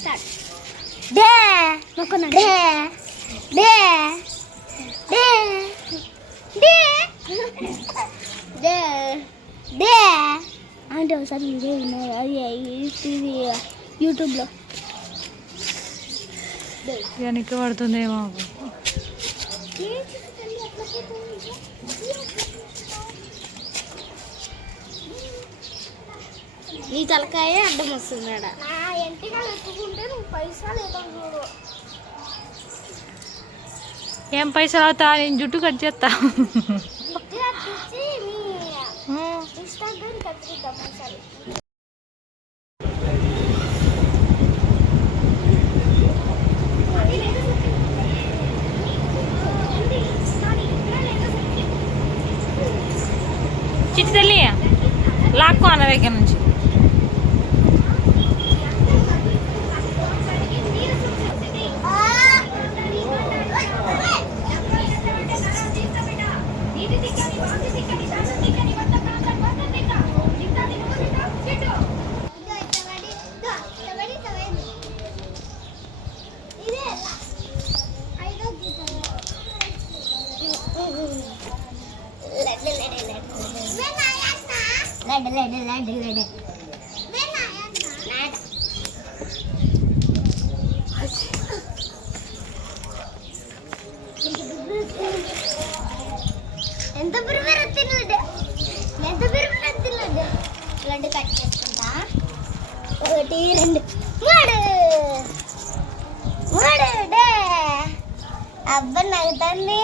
Start day మొక్కున్నా day day day day day day అంటే ఒకసారి వీడియో విన్నారు అది యూట్యూబ్లో వెనక్కి పడుతుందేమో. నీ తలకాయ అడ్డం వస్తుంది నా ఎంటికలు ఎత్తుకుంటే నువ్వు పైసలు ఏదో చూడు. ఏం పైసలు అవుతా, నేను జుట్టు కట్ చేస్తా. ఇన్స్టాగ్రామ్ కత్తిరిద్దాం ఒకసారి. చిట్టి తల్లి లాక్కో అన్న దగ్గర నుంచి. ఎంత ప్రిపేర్ తినలేదు, ఎంత ప్రిపేర్ తినలేదు. లడ్డు కట్ చేసుకుంటా. 1 2 3 3 డే అబ్బా నవ్వుతుంది.